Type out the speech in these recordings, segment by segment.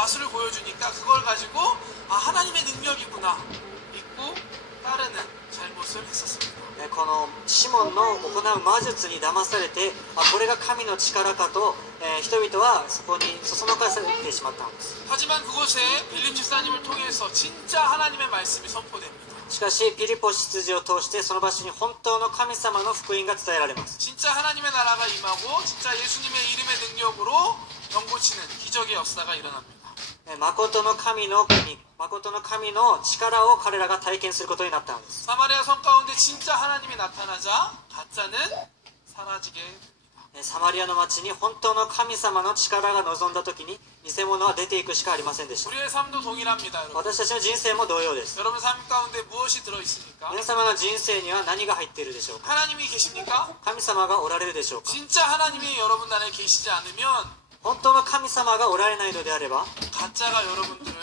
마술을 보여주니까 그걸 가지고 아, 하나님의 능력이구나 믿고 따르는 잘못을 했었습니다. このシモンの行う魔術に騙されて、これが神の力かと、人々はそこにそそのかされてしまったのです。 하지만 그곳에 빌립 집사님을 통해서 진짜 하나님의 말씀이 선포됩니다. しかしピリポ執事を通してその場所に本当の神様の福音が伝えられます。 진짜 하나님의 나라가 임하고 진짜 예수님의 이름의 능력으로 병고치는 기적의 역사가 일어납니다. 誠の神の国、誠の神の力を彼らが体験することになったのです。 사마리아 성 가운데 진짜 하나님이 나타나자 가짜는 사라지게 됩니다. サマリアの町に本当の神様の力が望んだ時に偽物は出ていくしかありませんでした。 우리의 삶도 동일합니다, 여러분. 私たちの人生も同様です。 여러분 삶 가운데 무엇이 들어 있습니까? 皆様の人生には何が入っているでしょうか。 하나님이 계십니까? 神様がおられるでしょうか。 진짜 하나님이 여러분 안에 계시지 않으면 本当の神様がおられないのであれば 가짜가 여러분들을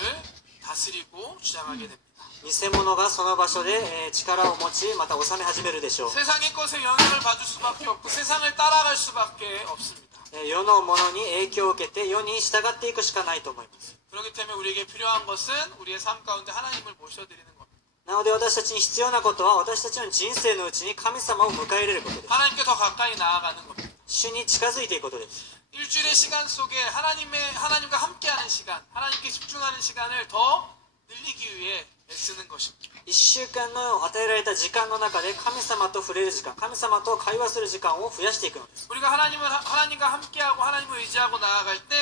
다스리고 주장하게 됩니다. 偽物がその場所で力を持ちまた治め始めるでしょう。 세상의 것에 영향을 받을 수밖에 없고 세상을 따라갈 수밖에 없습니다. 世のものに影響を受けて世に従っていくしかないと思います。 그렇기 때문에 우리에게 필요한 것은 우리의 삶 가운데 하나님을 모셔드리는 겁니다. なので私たちに必要なことは私たちの人生のうちに神様を迎え入れることです。 하나님께 더 가까이 나아가는 겁니다. 主に近づいていくことです。 일주일의 시간 속에 하나님과 함께하는 시간, 하나님께 집중하는 시간을 더 늘리기 위해 애쓰는 것입니다. 1週間の与えられた時間の中で神様と触れる時間、神様と会話する時間を増やしていくのです。 우리가 하나님과 함께하고 하나님을 의지하고 나아갈 때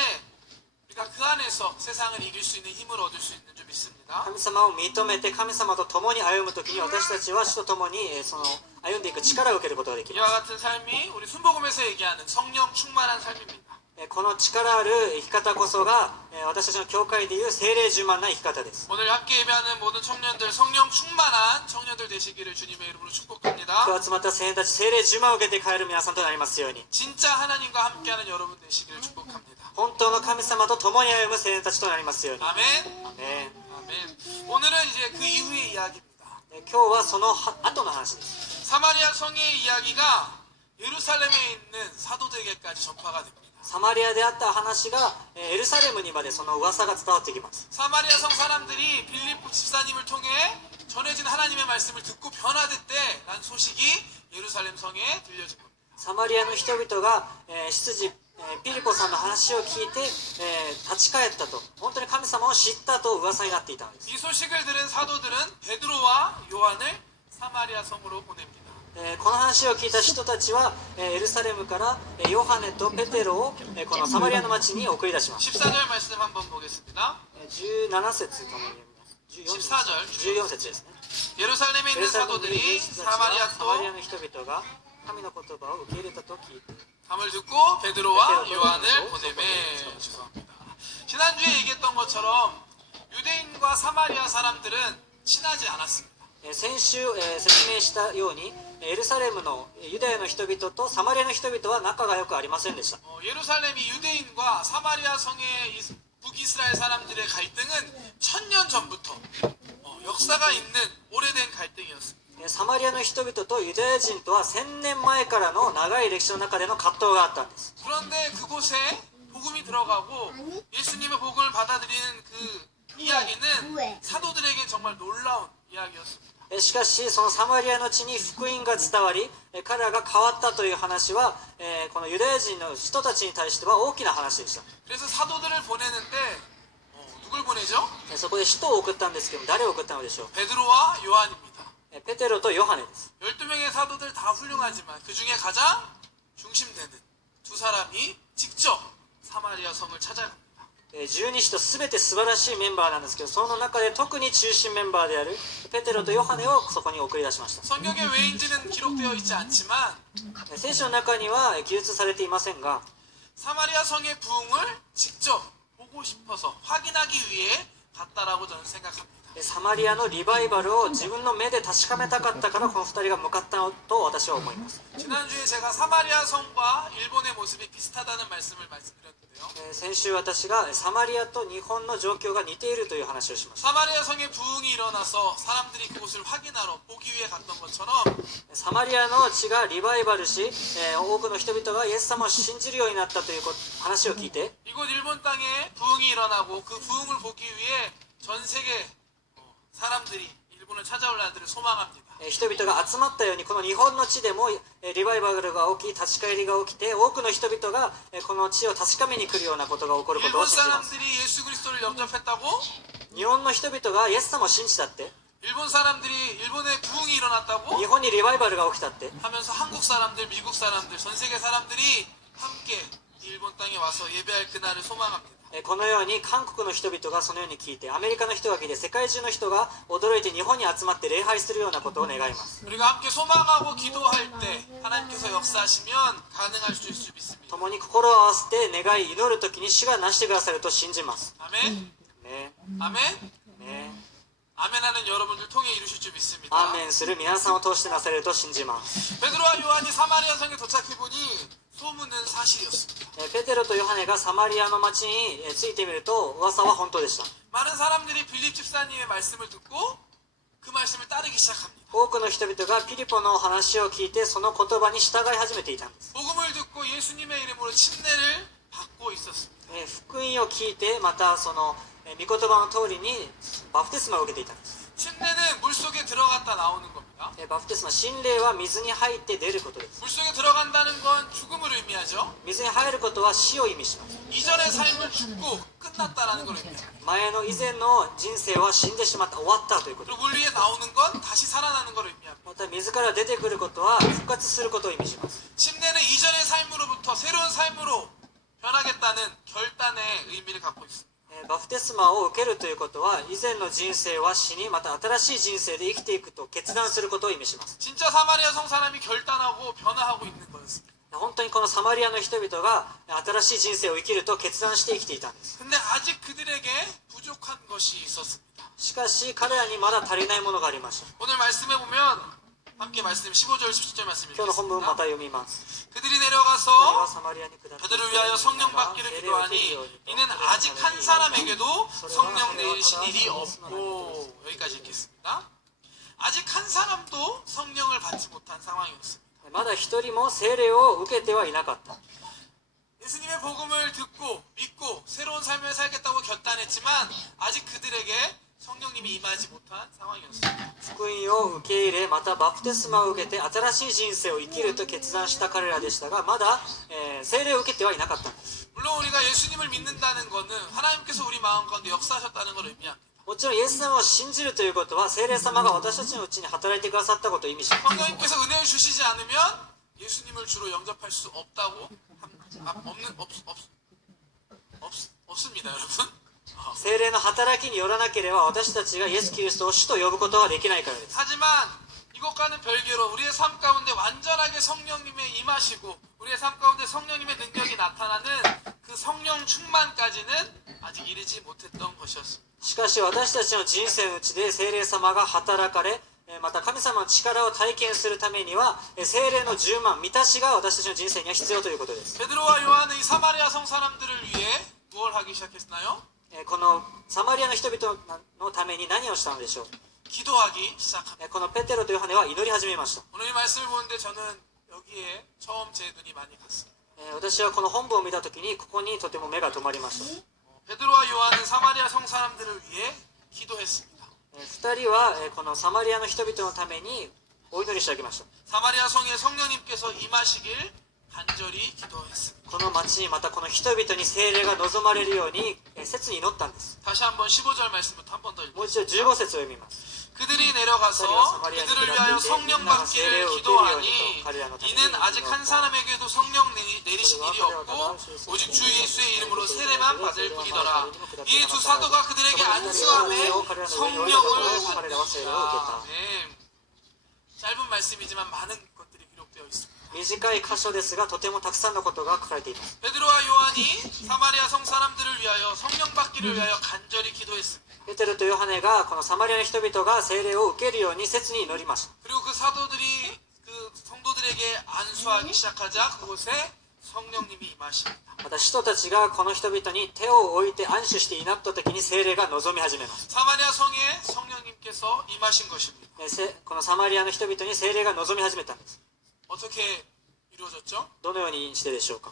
우리가 그 안에서 세상을 이길 수 있는 힘을 얻을 수 있는 줄 믿습니다. 神様を認めて神様と共に歩むときに私たちは主と共にその歩んでいく力を受けることができま 이와 す。 같은 삶이 우리 순복음에서 얘기하는 성령 충만한 삶입니다. この力ある生き方こそが私たちの教会でいう聖霊充満な生き方です。 오늘 함께 예배하는 모든 청년들 성령 충만한 청년들 되시기를 주님의 이름으로 축복합니다. 今日集まった聖霊たち聖霊充満を受けて帰る皆さんとなりますように。 진짜 하나님과 함께하는 여러분 되시기를 축복합니다. 本当の神様と共に歩む聖霊たちとなりますように。 아멘. ね 아멘. 오늘은 이제 그 이후의 이야기입니다. 今日はその後の話です。 사마리아 성의 이야기가 예루살렘에 있는 사도들에게까지 전파가 됩니다. サマリアであった話がエルサレムにまでその噂が伝わってきます。 사마리아 성 사람들이 빌립 집사님을 통해 전해진 하나님의 말씀을 듣고 변화됐대라는 소식이 예루살렘 성에 들려진 겁니다. サマリアの人々が執事ピリポさんの話を聞いて立ち返ったと、本当に神様を知ったと噂になっていたんです。 이 소식을 들은 사도들은 베드로와 요한을 사마리아 성으로 보냅니다. この話を聞いた人たちはエルサレムからヨハネとペテロをこのサマリアの町に送り出します。 14절 말씀 한번 보겠습니다. 17節とも読みます。 14節ですね。 예루살렘에 있는 사도들이 사마리아 サマリアの人々が神の言葉を受け入れたと聞いて 담을 듣고 베드로와 요한을 보내매. 죄송합니다. 지난주에 얘기했던 것처럼 유대인과 사마리아 사람들은 친하지 않았습니다. 先週説明したようにエルサレムのユダヤの人々とサマリアの人々は仲が良くありませんでした。 예루살렘이 유대인과 사마리아 성의 북이스라엘 사람들의 갈등은 1000년 전부터 역사가 있는 오래된 갈등이었습니다. サマリアの人々とユダヤ人とは1000年前からの長い歴史の中での葛藤があったんです。 그런데 그곳에 복음이 들어가고 예수님의 복음을 받아들이는 그 이야기는 사도들에게 정말 놀라운 이야기였습니다. しかしそのサマリアの地に福音が伝わり彼らが変わったという話はこのユダヤ人の人たちに対しては大きな話でした。 그래서 사도들을 보내는데 누굴 보내죠? そこで使徒を送ったんですけど誰を送ったのでしょう。 베드로와 요한입니다. ペテロとヨハネです。 12명의 사도들 다 훌륭하지만 그 중에 가장 중심되는 두 사람이 직접 사마리아 성을 찾아갑니다. 12使徒全て素晴らしいメンバーなんですけどその中で特に中心メンバーであるペテロとヨハネをそこに送り出しました。 성경에 왜인지는 기록되어 있지 않지만 聖書の中には記述されていませんが 사마리아 성의 부흥을 직접 보고 싶어서 확인하기 위해 갔다라고 저는 생각합니다. サマリアのリバイバルを自分の目で確かめたかったからこの2人が向かったと私は思います。 지난주에 제가 사마리아 성과 일본의 모습이 비슷하다는 말씀을 말씀드렸는데요. 先週私がサマリアと日本の状況が似ているという話をしました。 사마리아 성에 부흥이 일어나서 사람들이 그곳을 확인하러 보기 위해 갔던 것처럼 サマリアの地がリバイバルし、多くの人々がイエス様を信じるようになったという話を聞いて、 이곳 일본 땅에 부흥이 일어나고 그 부흥을 보기 위해 전 세계 사람들이 일본을 찾아올 날들을 소망합니다. 人々が集まったようにこの日本の地でもリバイバルが起き、立ち返りが起きて、多くの人々がこの地を確かめに来るようなことが起こることを 일본 信じます。 사람들이 예수 그리스도를 영접했다고? 日本の人々がイエス様を信じたって、 일본 사람들이 일본에 부흥이 일어났다고? 日本にリバイバルが起きたって、 하면서 한국 사람들, 미국 사람들, 전 세계 사람들이 함께 일본 땅에 와서 예배할 그날을 소망합니다. このように韓国の人々がそのように聞いて、アメリカの人が聞いて、世界中の人が驚いて日本に集まって礼拝するようなことを願います。 우리가 함께 소망하고 기도할 때 하나님께서 역사하시면 가능할 수 있을 줄 믿습니다. 共に心を合わせて願い祈るときに主がなしてくださると信じます。 아멘. ね 아멘. ね 아멘하는 여러분들 통해 이루실 줄 믿습니다. アーメンする皆さんを通してなされると信じます。 베드로와 요한이 사마리아 성에 도착해 보니 소문은 사실이었습니다. ペテロとヨハネがサマリアの町に着いてみると噂は本当でした。 많은 사람들이 빌립 집사님의 말씀을 듣고 그 말씀을 따르기 시작합니다. 多くの人々がピリポの話を聞いてその言葉に従い始めていたんです。 복음을 듣고 예수님의 이름으로 침례를 받고 있었습니다. 福音を聞いてまたその御言葉の通りにバプテスマを受けていたんです。 침례는 물속에 들어갔다 나오는 겁니다. バプテスマ、洗礼は水に入って出ることです。 물속에 들어간다는 건 죽음을 의미하죠. 水に入ることは死を意味します。 이전의 삶을 죽고 끝났다라는 걸 의미합니다. 前の以前の人生は死んでしまった、終わったということ。 그리고 물 위에 나오는 건 다시 살아나는 걸 의미합니다. また水から出てくることは復活することを意味します。 침례는 이전의 삶으로부터 새로운 삶으로 변하겠다는 결단의 의미를 갖고 있습니다. バプテスマを受けるということは以前の人生は死にまた新しい人生で生きていくと決断することを意味します。 진짜 사마리아 성 사람이 결단하고 변화하고 있는 거였습니다. 本当にこのサマリアの人々が新しい人生を生きると決断して生きていたんです。 근데 아직 그들에게 부족한 것이 있었습니다. しかし彼らにまだ足りないものがありました。 오늘 말씀해 보면 함께 말씀 15절 17절 말씀 今日の本文をまた 읽겠습니다. 読みます。 그들이 彼は 내려가서 サマリアに下って 그들을 위하여 성령 받기를 기도하니 이는 아직 한 사람에게도 성령 내리신 일이 없고. 여기까지 읽겠습니다. 아직 한 사람도 성령을 받지 못한 상황이었습니다. まだ一人も聖霊を受けてはいなかった。 예수님의 복음을 듣고 믿고 새로운 삶을 살겠다고 결단했지만 아직 그들에게 성령님이 임하지 못한 상황이었습니다. 福音を受け入れまたバプテスマを受けて新しい人生を生きると決断した彼らでしたがまだ、聖霊を受けてはいなかったんです。 물론 우리가 예수님을 믿는다는 것은 하나님께서 우리 마음 가운데 역사하셨다는 걸 의미합니다. もちろんイエス様を信じるということは聖霊様が私たちのうちに働いてくださったことを意味します。 성령님께서 은혜를 주시지 않으면 예수님을 주로 영접할 수 없다고 없습니다, 여러분. 聖霊の働きによらなければ私たちがイエス・キリストを主と呼ぶことができないからです。 하지만 이것과는 별개로 우리의 삶 가운데 완전하게 성령님의 임하시고 우리의 삶 가운데 성령님의 능력이 나타나는 그 성령 충만까지는 아직 이르지 못했던 것이었습니다. しかし私たちの人生のうちで聖霊様が働かれまた神様の力を体験するためには聖霊の充満満たしが私たちの人生には必要ということです。 베드로와 요한은 이 사마리아 성 사람들을 위해 무엇을 하기 시작했나요? このサマリアの人々のために何をしたのでしょう。 기도하기 시작합니다. このペテロとヨハネは祈り始めました。 오늘 이 말씀을 보는데 저는 여기에 처음 제 눈이 많이 갔습니다. 私はこの本文を見たときにここにとても目が止まりました。 베드로와 요한은 사마리아 성 사람들을 위해 기도했습니다. 2人はこのサマリアの人々のためにお祈りしてあげました。 사마리아 성에 성령님께서 임하시길 간절히 기도했습니다. この町にまたこの人々に聖霊が望まれるように切に祈ったんです。 다시 한번 15절 말씀부터 한 번 더 もう 읽겠습니다. 一度15節を読みます。 그들이 내려가서 그들을 위하여 성령 받기를 기도하니 이는 아직 한 사람에게도 성령 내리신 일이 없고 오직 주 예수의 이름으로 세례만 받을 뿐이더라. 이 두 사도가 그들에게 안수함에 성령을 받으시라. 네. 짧은 말씀이지만 많은 것들이 기록되어 있습니다. 短い箇所ですがとてもたくさんのことが書かれています。 베드로와 요한이 사마리아 성 사람들을 위하여 성령 받기를 위하여 간절히 기도했습니다. ペテロとヨハネがこのサマリアの人々が聖霊を受けるように切に祈りました。 그리고 그 사도들이 그 성도들에게 안수하기 시작하자 그곳에 성령님이 임하십니다. また使徒たちがこの人々に手を置いて安守して祈った時に聖霊が望み始めます。 사마리아 성에 성령님께서 임하신 것입니다. このサマリアの人々に聖霊が望み始めたんです。 어떻게 이루어졌죠? どのようにしてでしょうか。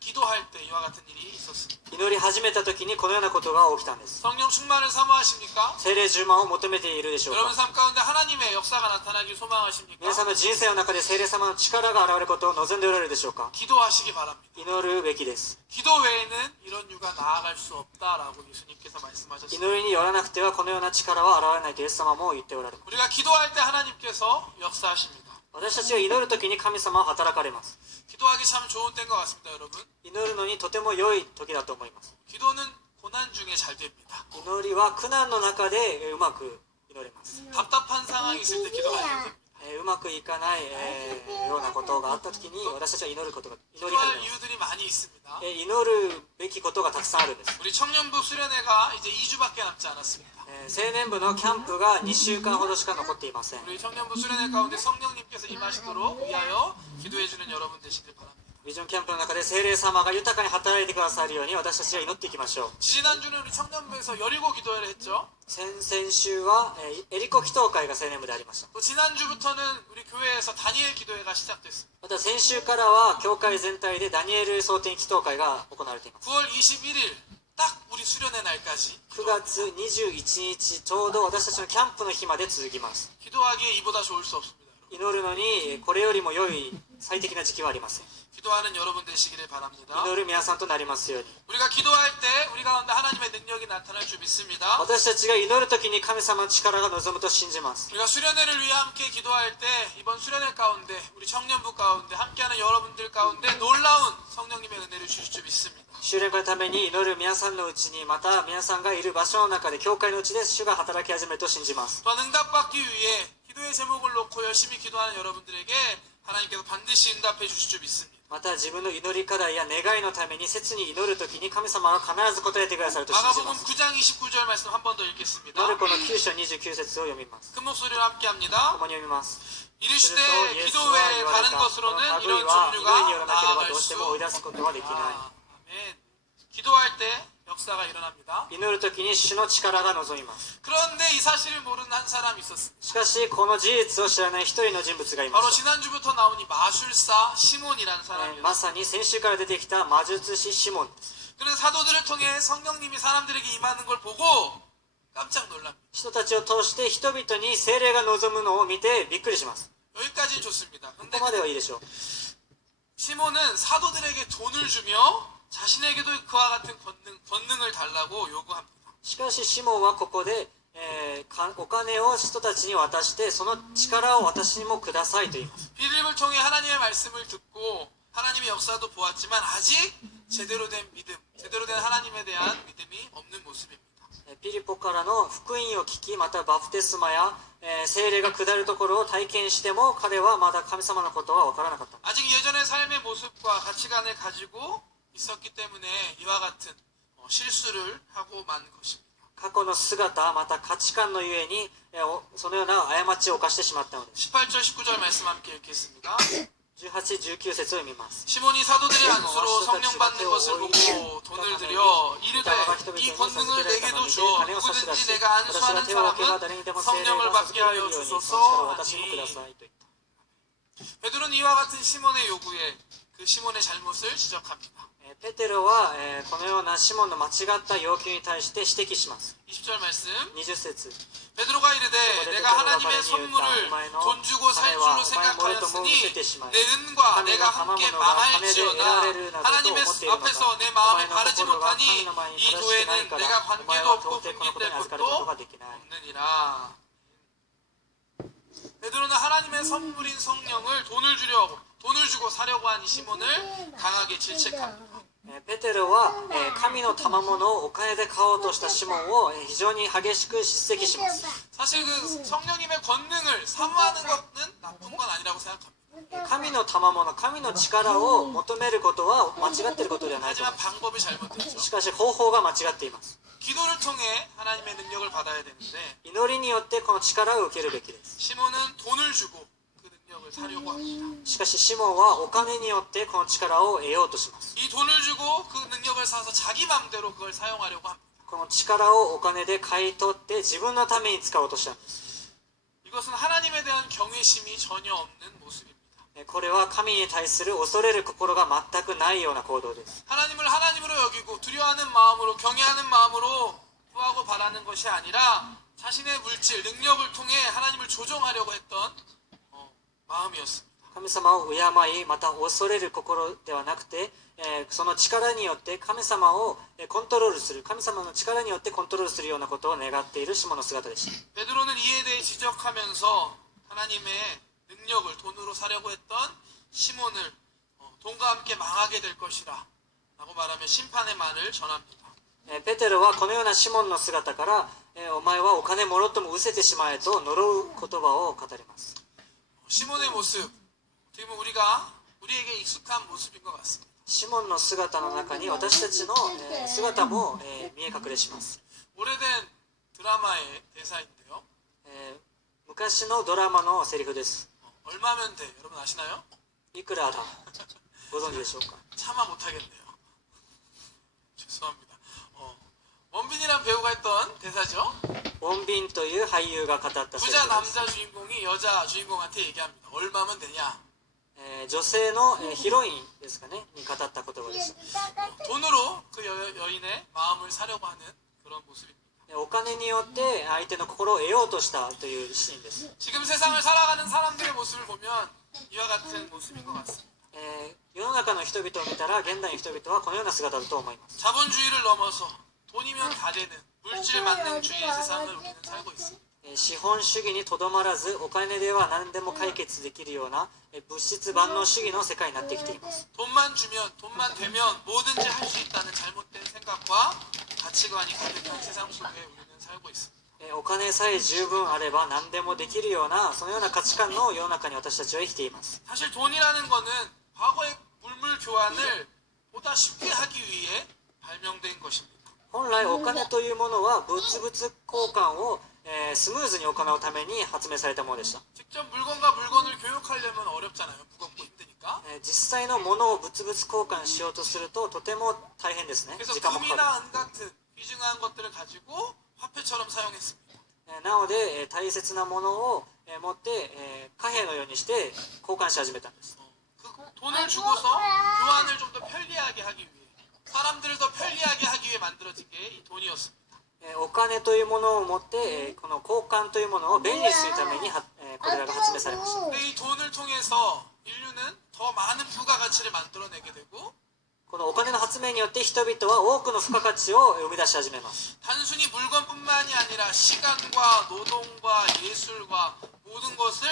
기도할 때 이와 같은 일이 있었습니다. 祈り始めた時にこのようなことが起きたんです。 성령 충만을 사모하십니까? 聖霊充満を求めているでしょう 여러분 か。 삶 가운데 하나님의 역사가 나타나길 소망하십니까? 皆さんの人生の中で聖霊様の力が現れることを望んでおられるでしょうか。 기도하시기 바랍니다. 祈るべきです。 기도 외에는 이런 유가 나아갈 수 없다라고 예수님께서 말씀하셨습니다. 祈りによらなくてはこのような力は現れないとイエス様も言っておられます。 우리가 기도할 때 하나님께서 역사하십니다. 私たちが祈る時に神様は働かれます。 기도하기 참 좋은 때인 것 같습니다, 여러분. 祈るのにとても良い時だと思います。 기도는 고난 중에 잘 됩니다. 祈りは苦難の中でうまく祈れます。 답답한 상황이 있을 때 기도가 안 됩니다. うまくいかないようなことがあった時に私たちは祈り始めま 기도할 す。 이유들이 많이 있습니다. 祈るべきことがたくさんあるんです。 우리 청년부 수련회가 이제 2주밖에 남지 않았습니다. 青年部のキャンプが2週間ほどしか残っていません。 우리 청년부 수련회 가운데 성령님께서 임하시도록 위하여 기도해주는 여러분 되시길 바랍니다. ビジョンキャンプの中で聖霊様が豊かに働いてくださるように私たちは祈っていきましょう。 지난주는 우리 청년부에서 여리고 기도회를 했죠. 先々週はエリコ祈祷会が青年部でありました。 또 지난주부터는 우리 교회에서 다니엘 기도회가 시작됐습니다. また先週からは教会全体でダニエル蒼天祈祷会が行われています。 9월 21일 딱 우리 수련회 날까지 9月21日ちょうど私たちのキャンプの日まで続きます。 기도하기에 이보다 좋을 수 없습니다. 祈るのにこれよりも良い最適な時期はありません。 기도하는 여러분 되시기를 바랍니다. 祈る皆さんとなりますように。 우리가 기도할 때 우리 가운데 하나님의 능력이 나타날 줄 믿습니다. 私たちが祈る時に神様の力が望むと信じます。 우리가 수련회를 위해 함께 기도할 때 이번 수련회 가운데 우리 청년부 가운데 함께하는 여러분들 가운데 놀라운 성령님의 은혜를 주실 줄 믿습니다. 修練会のために祈る皆さんのうちにまた皆さんがいる場所の中で教会のうちで主が働き始めると信じます。 또한 응답받기 위해 기도의 제목을 놓고 열심히 기도하는 여러분들에게 하나님께서 반드시 응답해 주실 줄 믿습니다. また自分の祈り課題や願いのために切に祈る時に神様が必ず答えてくださると信じ 마가복음 ます。 9장 29절 말씀 한 번 더 읽겠습니다. マルコの9章29節を読みます。 큰 목소리로 함께합니다. 共に読みます。 이르시되 기도 외에 다른 것으로는 이런 祈りに 종류가 よらなければ 나아갈 どうして 수 も追い出すことはできない。 아멘. 기도할 때 역사가 일어납니다. 祈る時に主の力が望みます。 그런데 이 사실을 모르는 한 사람이 있었습니다. しかしこの事実を知らない一人の人物がいま 바로 した。 지난주부터 나온 이 마술사 시몬이라는 ま 사람이었습니다. さに先週から出てきた魔術師シモンです。 그는 사도들을 통해 성령님이 사람들에게 임하는 걸 보고 깜짝 놀랍니다. 人たちを通して人々に聖霊が望むのを見てびっくりします。 여기까지는 좋습니다. こ 근데 こまではいいでしょう。 시몬은 사도들에게 돈을 주며 자신에게도 그와 같은 권능을 달라고 요구합니다. しかしシモンはここで、お金を人たちに渡してその力を私にもくださいと言います。 빌립을 통해 하나님의 말씀을 듣고 하나님의 역사도 보았지만 아직 제대로 된 믿음, 제대로 된 하나님에 대한 믿음이 없는 모습입니다. ピリポからの福音を聞きまたバプテスマや、聖霊が下るところを体験しても彼はまだ神様のことは分からなかった。 아직 예전의 삶의 모습과 가치관을 가지고 있었기 때문에 이와 같은 실수를 하고 만 것입니다. 過去の姿また価値観のゆえに、そのような過ちを犯してしまったのです。 18절 19절 말씀 함께 읽겠습니다. 18、19節を読みます。 시몬이 사도들의 안수로 성령 받는 것을 보고 돈을 들여 이르되 이 권능을 내게도 주어 누구든지 내가 안수하는 사람은 성령을 받게 하여 주소서 하니 베드로는 이와 같은 시몬의 요구에 그 시몬의 잘못을 지적합니다. ペテロは、このようなシモンの間違った要求に対して指摘します。 20절 말씀 20節 베드로가 이르되 내가 하나님의 선물을 돈 주고 살 줄로 생각하였으니 내 은과 내가 함께 망할지어다 하나님의 앞에서 내 마음에 바르지 못하니 이 도에는 내가 관계도 없고 분깃될 것도 없느니라. 베드로는 하나님의 선물인 성령을 돈을 주고 사려고 한 이 시몬을 강하게 질책합니다. ペテロは神の賜物をお金で買おうとしたシモンを非常に激しく叱責します。 사실 그 성령님의 권능을 사모하는 것은 나쁜 건 아니라고 생각합니다. 神の賜物、神の力を求めることは間違っていることではないと思い 하지만 ます。 방법이 잘못됐죠. しかし方法が間違っています。 기도를 통해 하나님의 능력을 받아야 되는데 祈りによってこの力を受けるべきです。 시몬은 돈을 주고 그 능력을 사려고 합니다. しかしシモンはお金によってこの力を得ようとします。 이 돈을 주고 그 능력을 사서 자기 맘대로 그걸 사용하려고 합니다. この力をお金で買い取って自分のために使おうとしたんです。 이것은 하나님에 대한 경외심이 전혀 없는 모습입니다. これは神に対する恐れる心が全くないような行動です。 하나님을 하나님으로 여기고 두려워하는 마음으로 경외하는 마음으로 구하고 바라는 것이 아니라 자신의 물질, 능력을 통해 하나님을 조종하려고 했던 마음이었습니다. 神様を敬い、また恐れる心ではなくて、その力によって神様をコントロールする、神様の力によってコントロールするようなことを願っているシモンの姿でした。 베드로는 이에 대해 지적하면서 하나님의 능력을 돈으로 사려고 했던 시몬을 돈과 함께 망하게 될 것이라 라고 말하며 심판의 말을 전합니다. ペテロはこのようなシモンの姿から、お前はお金もろとも失せてしまえと呪う言葉を語ります。 시몬의 모습, 어떻게 보면 우리에게 익숙한 모습인 것 같습니다. シモンの姿の中に私たちの姿も見え隠れします。 오래된 드라마의 대사인데요. 昔のドラマのセリフです。 얼마면 돼? 여러분 아시나요? いくらだご存知でしょうか。 차마 못하겠네요. 죄송합니다. 원빈이란 배우가 했던 대사죠. ウォンビンという俳優が語ったセリ 부자 フです。 남자 주인공이 여자 주인공한테 얘기합니다. 얼마면 되냐? 女性のヒロインですかねに語った言葉です。 돈으로 그 여인의 마음을 사려고 하는 그런 모습입니다. お金によって相手の心を得ようとしたというシーンです。 지금 세상을 살아가는 사람들의 모습을 보면 이와 같은 모습인 것 같습니다. 世の中の人々を見たら現代の人々はこのような姿だと思います。 자본주의를 넘어서 돈이면 다 되는 물질 만능주의의 세상을 우리는 살고 있습니다. 資本主義にとどまらずお金では何でも解決できるような物質万能主義の世界になってきています。 돈만 주면 돈만 되면 뭐든지 할 수 있다는 잘못된 생각과 가치관이 가득한 세상 속에 우리는 살고 있습니다. お金さえ十分あれば何でもできるようなそのような価値観の世の中に私たちは生きています。 사실 돈이라는 거는 과거의 물물 교환을 보다 쉽게 하기 위해 발명된 것입니다. 本来お金というものは物々交換をスムーズに行うために発明されたものでした。 직접 물건과 물건을 교육하려면 어렵잖아요. 무겁고 힘드니까. 実際のものを物々交換しようとするととても大変ですね。 그래서 時間もかか 금이나 은 같은 귀중한 것들을 가지고 화폐처럼 사용했습니다. る。なので大切なものを持って貨幣のようにして交換し始めたんです。 그 돈을 주고서 교환을 좀 더 편리하게 하기 위해 사람들을 더 편리하게 하기 위해 만들어진 게 이 돈이었습니다. お金というものを持ってこの交換というものを便利にするためにこれらが発明されました。 근데 이 돈을 통해서 인류는 더 많은 부가가치를 만들어내게 되고 このお金の発明によって人々は多くの付加価値を生み出し始めます。 단순히 물건뿐만이 아니라 시간과 노동과 예술과 모든 것을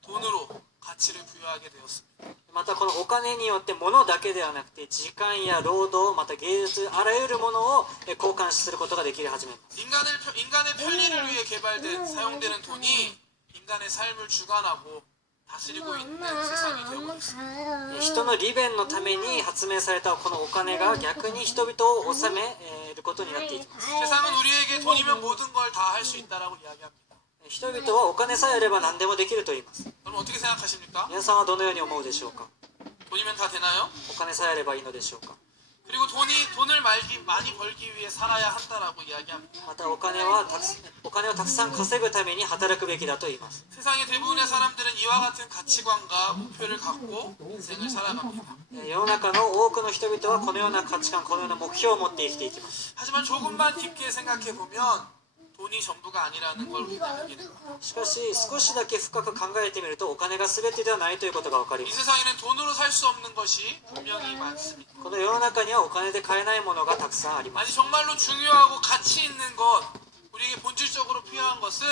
돈으로 가치를 부여하게 되었습니다. またこのお金によって物だけではなくて時間や労働また芸術あらゆるものを交換することができ始めます。 인간의 편리를 위해 개발된 사용되는 돈이 인간의 삶을 주관하고 다스리고 있는 세상이 되고 있습니다. 人の利便のために発明されたこのお金が逆に人々を治めることになっていきます。 세상은 우리에게 돈이면 모든 걸 다 할 수 있다라고 이야기합니다. 人々はお金さえあれば何でもできると言います。 여러분 어떻게 생각하십니까? 皆さんはどのように思うでしょうか。 돈이면 다 되나요? お金さえあればいいのでしょうか。 그리고 돈을 많이 벌기 위해 살아야 한다라고 이야기합니다. またお金をたくさん稼ぐために働くべきだと言います。 세상의 대부분의 사람들은 이와 같은 가치관과 목표를 갖고 인생을 살아갑니다. 世の中の多くの人々はこのような価値観このような目標を持って生きていきます。 하지만 조금만 깊게 생각해 보면 돈이 전부가 아니라는 걸 우리가 알게 됩니다. しかし少しだけ深く考えてみるとお金が全てではないということが分かり 이 ます。 세상에는 돈으로 살 수 없는 것이 분명히 많습니다. この世の中にはお金で買えないものがたくさんありま 아니 す。 정말로 중요하고 가치 있는 것, 우리에게 본질적으로 필요한 것은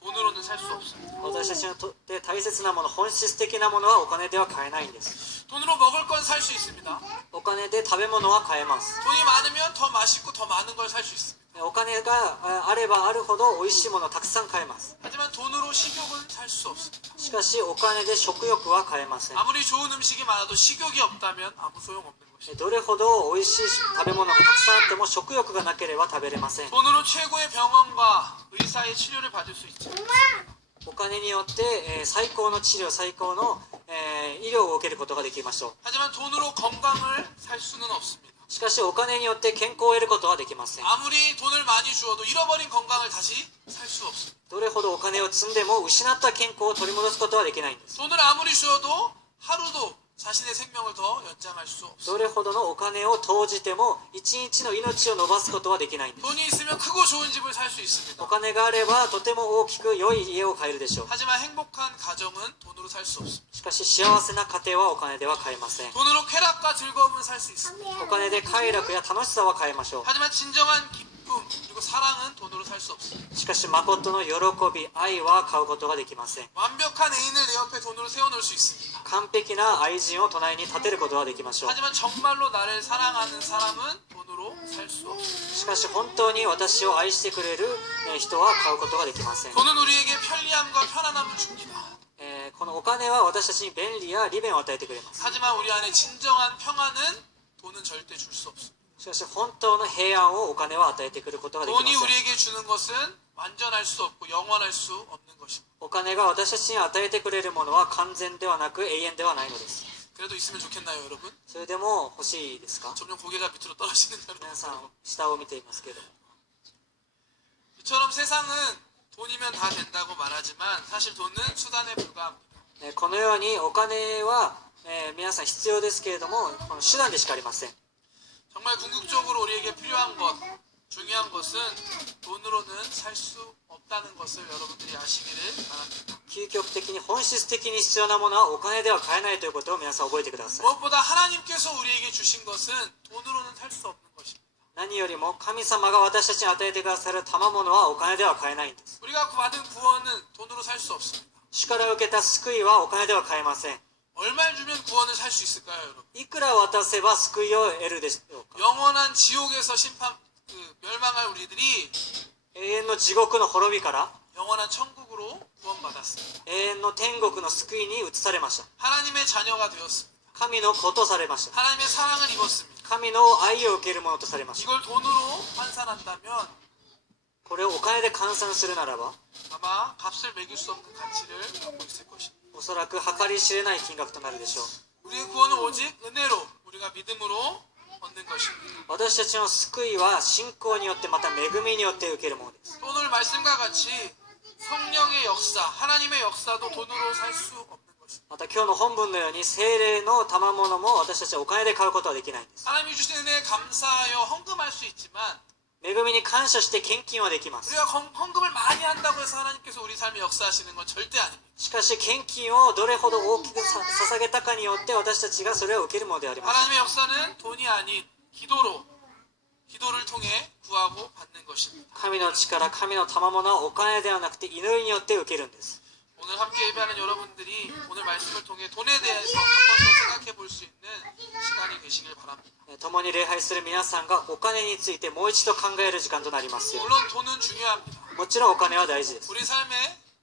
돈으로는 살 수 없습니다. 私たちにとって大切なもの本質的なものはお金では買えないんです。 돈으로 먹을 건 살 수 있습니다. お金で食べ物は買えます。 돈이 많으면 더 맛있고 더 많은 걸 살 수 있습니다. お金があればあるほど美味しいものをたくさん買えます。 하지만 돈으로 식욕은 살 수 없습니다. しかしお金で食欲は買えません。 아무리 좋은 음식이 많아도 식욕이 없다면 아무 소용없는 것입니다. 것입니다. どれほど美味しい食べ物がたくさんあっても食欲がなければ食べれません。 돈으로 최고의 병원과 의사의 치료를 받을 수 있지 않습니다. お金によって、最高の治療、最高の、医療を受けることができましょう。 하지만 돈으로 건강을 살 수는 없습니다. しかしお金によって健康を得ることはできません。 아무리 돈을 많이 주어도 잃어버린 건강을 다시 살 수 없습니다. どれほどお金を積んでも失った健康を取り戻すことはできないんです。 돈을 아무리 주어도 하루도 자신의 생명을 더 연장할 수 없습니다. どれほどのお金を投じても一日の命を伸ばすことはできないんです。 돈이 있으면 크고 좋은 집을 살 수 있습니다. お金があればとても大きく良い家を買えるでしょう。 하지만 행복한 가정은 돈으로 살 수 없습니다. しかし幸せな家庭はお金では買えません。 돈으로 쾌락과 즐거움은 살 수 있습니다. お金で快楽や楽しさは買えましょう。 하지만 진정한 기쁨 그리고 사랑은 돈으로 살 수 없습니다. しかし誠の喜び、愛は買うことができません。 완벽한 애인을 내 옆에 돈으로 세워놓을 수 있습니다. 完璧な愛人を隣に立てることはできましょう。 하지만 정말로 나를 사랑하는 사람은 돈으로 살 수 없습니다. しかし本当に私を愛してくれる人は買うことができません。 돈은 우리에게 편리함과 편안함을 줍니다. このお金は私たちに便利や利便を与えてくれます。 하지만 우리 안에 진정한 평안은 돈은 절대 줄 수 없습니다. しかし本当の平安をお金は与えてくることができま 돈이 せん。 우리에게 주는 것은 완전할 수 없고 영원할 수 없는 것입니다. お金が私たちに与えてくれるものは完全ではなく永遠ではないのです。 그래도 있으면 좋겠나요, 여러분? それでも欲しいですか？ 점점 고개가 밑으로 떨어지는 여러분. 皆さん下を見ていますけれども、 이처럼 세상은 돈이면 다 된다고 말하지만 사실 돈은 수단에 불과합니다. このようにお金は、皆さん必要ですけれどもこの手段でしかありません。 정말 궁극적으로 우리에게 필요한 것, 중요한 것은 돈으로는 살 수 없다는 것을 여러분들이 아시기를 바랍니다. 究極的に本質的に必要なものはお金では買えないということを皆さん覚えてください。 무엇보다 하나님께서 우리에게 주신 것은 돈으로는 살 수 없는 것입니다. 何よりも神様が私たちに与えてくださる賜物はお金では買えないんです。 우리가 받은 구원은 돈으로 살 수 없습니다. 主から受けた救いはお金では買えません。 얼마를 주면 구원을 살 수 있을까요, 여러분? いくら渡せば救いを得るでしょうか？ 영원한 지옥에서 멸망할 우리들이 永遠の地獄の滅びから 영원한 천국으로 구원받았습니다. 永遠の天国の救いに移されました。 하나님의 자녀가 되었습니다. 神の子とされました。 하나님의 사랑을 입었습니다. 神の愛を受けるものとされました。 이걸 돈으로 환산한다면 これをお金で換算するならば 아마 값을 매길 수 없는 가치를 갖고 있을 것입니다. おそらく計り知れない金額となるでしょう。 우리의 구원은 오직 은혜로 우리가 믿음으로 얻는 것입니다. 私たちの救いは信仰によってまた恵みによって受けるものです。 또 오늘 말씀과 같이 성령의 역사, 하나님의 역사도 돈으로 살 수 없는 것입니다. また今日の本文のように聖霊の賜物も私たちはお金で買うことはできないんです。 하나님이 주신 은혜에 감사하여 헌금할 수 있지만 恵みに感謝して献金はできます。 우리가 헌금을 많이 한다고 해서 하나님께서 우리 삶에 역사하시는 건 절대 아닙니다. しかし献金をどれほど大きく捧げたかによって私たちがそれを受けるものではありません。 하나님의 역사는 돈이 아닌 기도를 통해 구하고 받는 것입니다. 神の力、神の賜物はお金ではなくて祈りによって受けるんです。 오늘 함께 예배하는 여러분들이 오늘 말씀을 통해 돈에 대해서 한 번 더 생각해 볼 수 있는 시간이 되시길 바랍니다. 共に礼拝する皆さんがお金についてもう一度考える時間となりますよう 물론 돈은 중요합니다. に。もちろんお金は大事です。 우리 삶에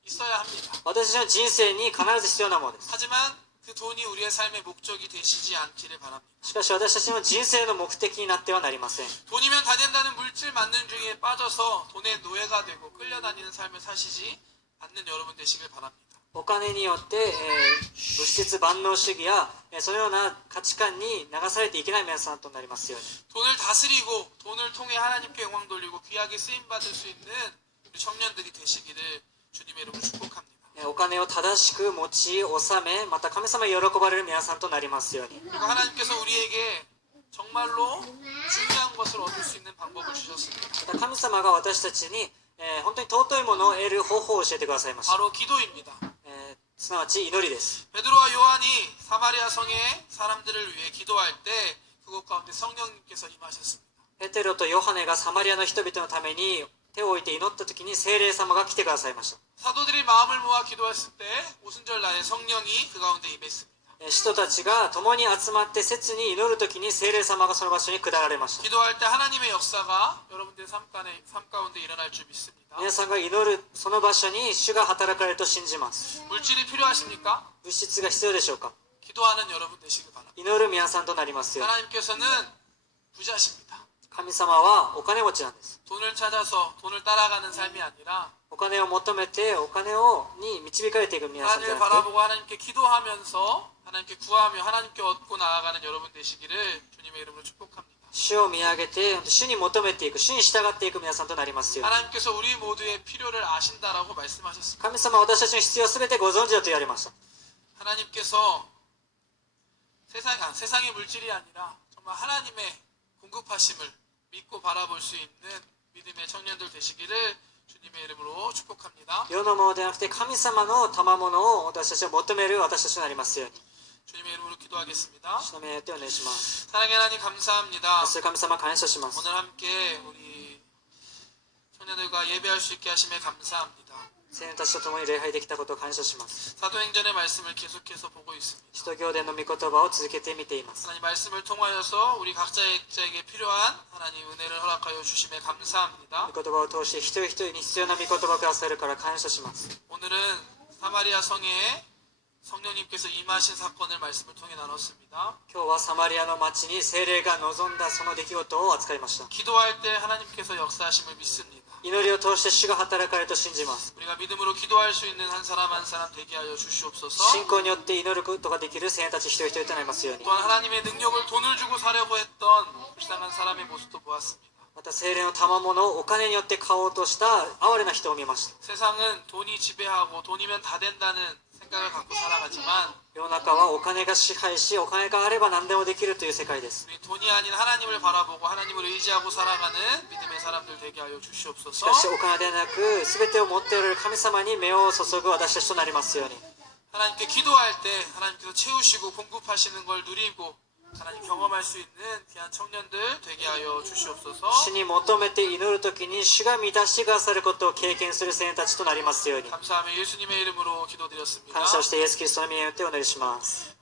있어야 합니다. 私の人生に必ず必要なものです。 하지만 그 돈이 우리의 삶의 목적이 되시지 않기를 바랍니다. しかし私たちの人生の目的になってはなりません。 돈이면 다 된다는 물질 만능주의에 빠져서 돈의 노예가 되고 끌려다니는 삶을 사시지 않는 여러분 되시길 바랍니다. お金によって、物質万能主義や、そのような価値観に流されていけない皆さんとなりますように。 돈을 다스리고 돈을 통해 하나님께 영광 돌리고 귀하게 쓰임받을 수 있는 우리 청년들이 되시기를 주님의 이름으로 축복합니다. お金を正しく持ち納め、また神様に喜ばれる皆さんとなりますように。 그리고 하나님께서 우리에게 정말로 중요한 것을 얻을 수 있는 방법을 주셨습니다. また神様が私たちに、本当に尊いものを得る方法を教えてくださいました。 바로 기도입니다. すなわち祈りです。 베드로와 요한이 사마리아 성의 사람들을 위해 기도할 때 그곳 가운데 성령님께서 임하셨습니다. ペテロとヨハネがサマリアの人々のために手を置いて祈った時に聖霊様が来てくださいました。 사도들이 마음을 모아 기도했을 때 오순절 날에 성령이 그 가운데 임했습니다. 使徒たちが共に集まって切に祈る時に聖霊様がその場所に下られました。 기도할 때 하나님의 역사가 여러분들의 삶 가운데 일어날 줄 믿습니다. 皆さんが祈るその場所に主が働かれると信じます。 물질이 필요하십니까? 物質が必要でしょうか？ 기도하는 여러분 되시길 바랍니다. 祈る皆さんとなりますように。 하나님께서는 부자십니다. 神様はお金持ちなんです。 돈을 찾아서 돈을 따라가는 삶이 아니라 お金を求めてお金に導かれていく皆さんじゃ 하나님을 なくて、 바라보고 하나님께 기도하면서 하나님께 구하며 하나님께 얻고 나아가는 여러분 되시기를 주님의 이름으로 축복합니다. 主を見上げて主に求めていく、主に従っていく皆さんとなりますように。 하나님께서 우리 모두의 필요를 아신다라고 말씀하셨습니다. 神様は私たちの必要を全てご存知だと言われました。 하나님께서 세상의 물질이 아니라 정말 하나님의 공급하심을 믿고 바라볼 수 있는 믿음의 청년들 되시기를 주님의 이름으로 축복합니다. 世のものではなくて神様の賜物を私たちは求める私たちとなりますように。 주님의 이름으로 기도하겠습니다. 主の名によってお願いします。 사랑의 하나님 감사합니다. そして神様感謝します。 오늘 함께 우리 청년들과 예배할 수 있게 하심에 감사합니다. 青年たちと共に礼拝できたことを感謝します。 사도행전의 말씀을 계속해서 보고 있습니다. 使徒行伝の御言葉を続けて見ています。 하나님 말씀을 통하여서 우리 각자에게 필요한 하나님 은혜를 허락하여 주심에 감사합니다. 御言葉を通して一人一人に必要な御言葉をくださるから感謝します。 오늘은 사마리아 성에 성령님께서 임하신 사건을 말씀을 통해 나눴습니다. 今日はサマリアの町に聖霊が望んだその出来事を扱いました。 기도할 때 하나님께서 역사하심을 믿습니다. 祈りを通して主が働かれると信じます。 우리가 믿음으로 기도할 수 있는 한 사람 한 사람 되게 하여 주시옵소서. 信仰によって祈ることができる聖年たち一人一人となりますように。 또한 하나님의 능력을 돈을 주고 사려고 했던 불쌍한 사람의 모습도 보았습니다. また聖霊の賜物をお金によって買おうとした哀れな人を見ました。 세상은 돈이 지배하고 돈이면 다 된다는 생각을 갖고 살아가지만 世の中はお金が支配し、お金があれば何でもできるという世界です。 우리 돈이 아닌 하나님을 바라보고 하나님을 의지하고 살아가는 믿음의 사람들 되게 하여 し 주시옵소서. かしお金ではなく全てを持っておられる神様に目を注ぐ私たちとなりますように。 하나님께 기도할 때 하나님께서 채우시고 공급하시는 걸 누리고 하나님 경험할 수 있는 귀한 청년들 되게 하여 주시옵소서. 主に求めて祈るときに主が満たしてくださることを経験する青年たちとなりますように。 감사하며 예수님의 이름으로 기도드렸습니다. 感謝をしてイエス・キリストの名によってお祈りします。